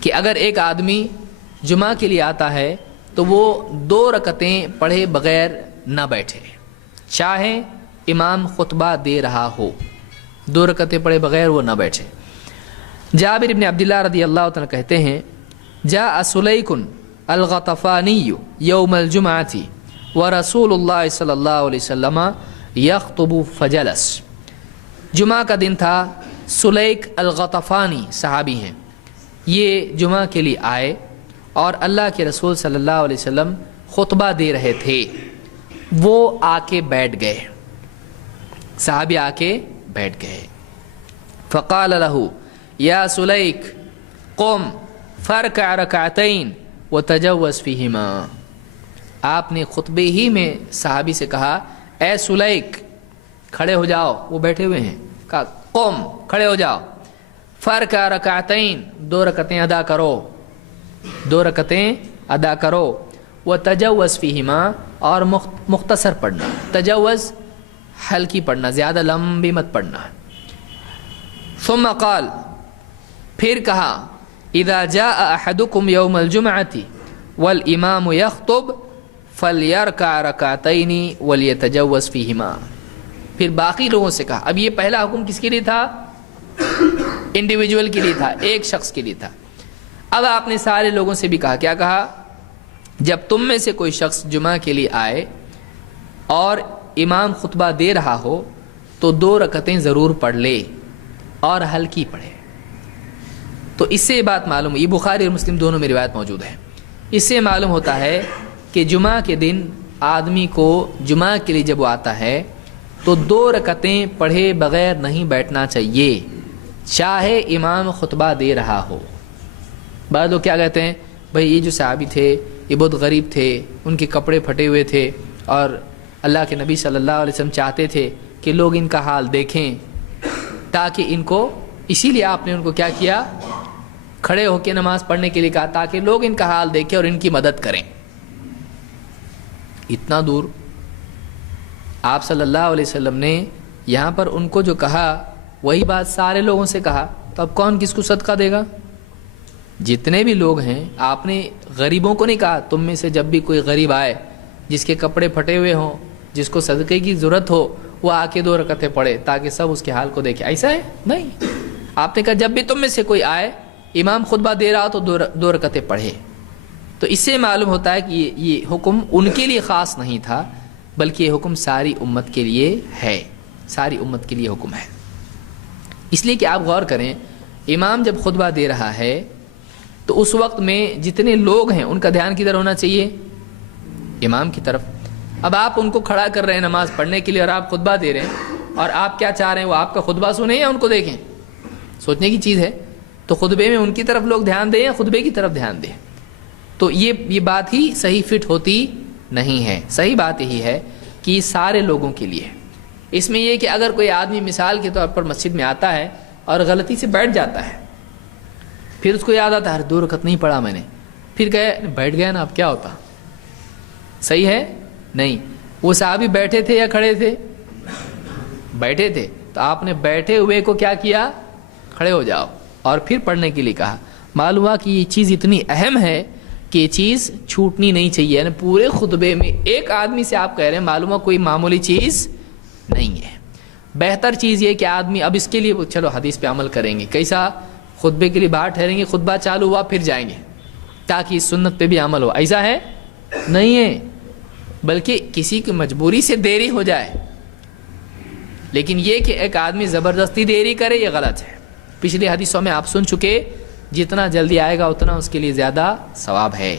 کہ اگر ایک آدمی جمعہ کے لیے آتا ہے تو وہ 2 رکعتیں پڑھے بغیر نہ بیٹھے، چاہے امام خطبہ دے رہا ہو، 2 رکعتیں پڑھے بغیر وہ نہ بیٹھے۔ جابر بن عبداللہ رضی اللہ عنہ کہتے ہیں جاء سلیک الغطفانی یوم الجمعۃ ورسول اللہ صلی اللہ علیہ وسلم یخطب فجلس۔ جمعہ کا دن تھا، سلیک الغطفانی صحابی ہیں، یہ جمعہ کے لیے آئے اور اللہ کے رسول صلی اللہ علیہ وسلم خطبہ دے رہے تھے، وہ آ کے بیٹھ گئے، صحابی آ کے بیٹھ گئے۔ فقال له یا سلیک قم فرکع رکعتین وتجوز فیہما۔ آپ نے خطبے ہی میں صحابی سے کہا اے سلیک کھڑے ہو جاؤ، وہ بیٹھے ہوئے ہیں، کہا قم کھڑے ہو جاؤ، فرکع رکعتین 2 رکعتیں ادا کرو، 2 رکعتیں ادا کرو، وتجوز فیہما اور مختصر پڑھنا، تجوز ہلکی پڑھنا، زیادہ لمبی مت پڑھنا۔ ثم قال پھر کہا اذا جاء احدکم یوم الجمعۃ والامام یخطب فلیرکع رکعتین ولیتجوز فیہما۔ پھر باقی لوگوں سے کہا، اب یہ پہلا حکم کس کے لیے تھا؟ انڈیویجول کے لیے تھا، ایک شخص کے لیے تھا۔ اب آپ نے سارے لوگوں سے بھی کہا، کیا کہا؟ جب تم میں سے کوئی شخص جمعہ کے لیے آئے اور امام خطبہ دے رہا ہو تو 2 رکعتیں ضرور پڑھ لے اور ہلکی پڑھے۔ تو اس سے یہ بات معلوم، یہ بخاری اور مسلم دونوں میں روایت موجود ہے، اس سے معلوم ہوتا ہے کہ جمعہ کے دن آدمی کو جمعہ کے لیے جب وہ آتا ہے تو 2 رکعتیں پڑھے بغیر نہیں بیٹھنا چاہیے، چاہے امام خطبہ دے رہا ہو۔ بعض لوگ کیا کہتے ہیں، بھئی یہ جو صحابی تھے یہ بہت غریب تھے، ان کے کپڑے پھٹے ہوئے تھے اور اللہ کے نبی صلی اللہ علیہ وسلم چاہتے تھے کہ لوگ ان کا حال دیکھیں، تاکہ ان کو، اسی لیے آپ نے ان کو کیا کیا، کھڑے ہو کے نماز پڑھنے کے لیے کہا تاکہ لوگ ان کا حال دیکھیں اور ان کی مدد کریں۔ اتنا دور آپ صلی اللہ علیہ وسلم نے یہاں پر ان کو جو کہا وہی بات سارے لوگوں سے کہا، تو اب کون کس کو صدقہ دے گا؟ جتنے بھی لوگ ہیں، آپ نے غریبوں کو نہیں کہا تم میں سے جب بھی کوئی غریب آئے جس کے کپڑے پھٹے ہوئے ہوں، جس کو صدقے کی ضرورت ہو، وہ آ کے 2 رکعتیں پڑھے تاکہ سب اس کے حال کو دیکھیں، ایسا ہے نہیں۔ آپ نے کہا جب بھی تم میں سے کوئی آئے امام خطبہ دے رہا ہو تو 2 رکعتیں پڑھے۔ تو اس سے معلوم ہوتا ہے کہ یہ حکم ان کے لیے خاص نہیں تھا، بلکہ یہ حکم ساری امت کے لیے ہے، ساری امت کے لیے حکم ہے۔ اس لیے کہ آپ غور کریں، امام جب خطبہ دے رہا ہے تو اس وقت میں جتنے لوگ ہیں ان کا دھیان کدھر ہونا چاہیے؟ امام کی طرف۔ اب آپ ان کو کھڑا کر رہے ہیں نماز پڑھنے کے لیے اور آپ خطبہ دے رہے ہیں، اور آپ کیا چاہ رہے ہیں، وہ آپ کا خطبہ سنیں یا ان کو دیکھیں؟ سوچنے کی چیز ہے۔ تو خطبے میں ان کی طرف لوگ دھیان دیں یا خطبے کی طرف دھیان دیں؟ تو یہ بات ہی صحیح فٹ ہوتی نہیں ہے۔ صحیح بات یہی ہے کہ یہ سارے لوگوں کے لیے ہے۔ اس میں یہ کہ اگر کوئی آدمی مثال کے طور پر مسجد میں آتا ہے اور غلطی سے بیٹھ جاتا ہے، پھر اس کو یاد آتا ہے 2 رکعت نہیں پڑھا میں نے، پھر کہے بیٹھ گیا نا اب کیا ہوتا، صحیح ہے؟ نہیں۔ وہ صحابی بیٹھے تھے یا کھڑے تھے؟ بیٹھے تھے، تو آپ نے بیٹھے ہوئے کو کیا کیا؟ کھڑے ہو جاؤ اور پھر پڑھنے کے لیے کہا۔ معلوم ہوا کہ یہ چیز اتنی اہم ہے کہ یہ چیز چھوٹنی نہیں چاہیے، یعنی پورے خطبے میں ایک آدمی سے آپ کہہ رہے ہیں، معلوم ہوا کوئی معمولی چیز نہیں ہے۔ بہتر چیز یہ کہ آدمی اب اس کے لیے چلو حدیث پہ عمل کریں گے، کیسا؟ خطبے کے لیے باہر ٹھہریں گے، خطبہ چالو ہوا پھر جائیں گے تاکہ اس سنت پہ بھی عمل ہو، ایسا ہے؟ نہیں ہے، بلکہ کسی کی مجبوری سے دیری ہو جائے، لیکن یہ کہ ایک آدمی زبردستی دیری کرے یہ غلط ہے۔ پچھلی حدیثوں میں آپ سن چکے، جتنا جلدی آئے گا اتنا اس کے لیے زیادہ ثواب ہے۔